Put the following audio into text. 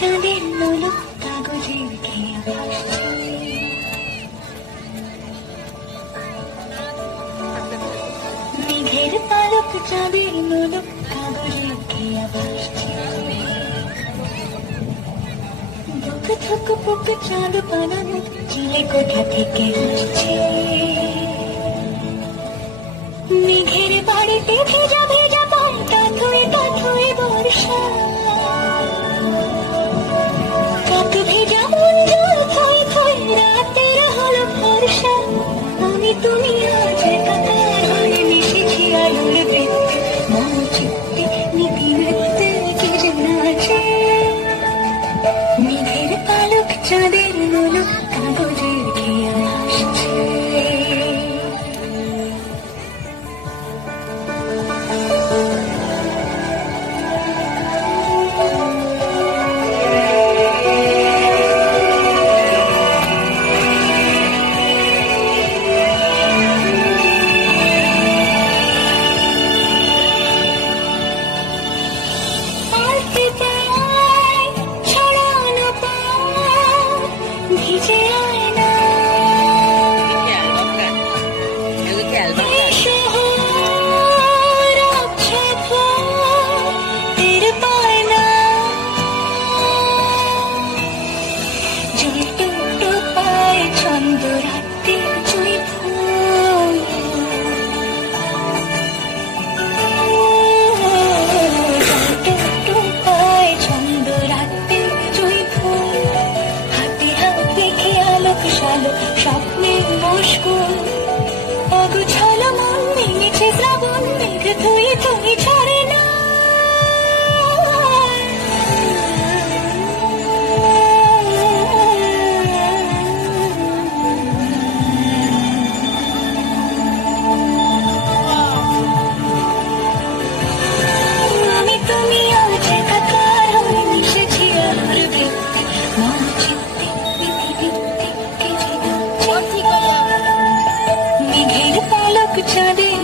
চাঁদের নোলক কাগজের খেয়া ভাসছে। মেঘের পালক চাঁদের নোলক কাগজের খেয়া ভাসছে। বুক থুক বুক চাঁদ বানানো চিলে কোথা থেকে আসছে। মেঘের বাড়িতে ভেজা ভেজা পাল্টা ধুয়ে বর্ষা। কাক ভেজা মন জল থই থই রাতের হলো ভরসা। আমি তুমি আজ একাকার হয়ে মিশেছি আলোর বৃত্তে। মন চিত্তে নীতি নৃত্যে কি যে নাচে। মেঘের পালক চাঁদের নোলক কাগজের খেয়া আসছে। স্বপ্নের মুশকুল অগুছালো মন ভেঙেছে শ্রাবণ মেঘ ধুয়ে তুমি ছাড়ে না। আমি তুমি আজ একাকার হয়ে মিশেছি আলোর বৃত্তে। মন চিত্তে মেঘের পালক চাঁদের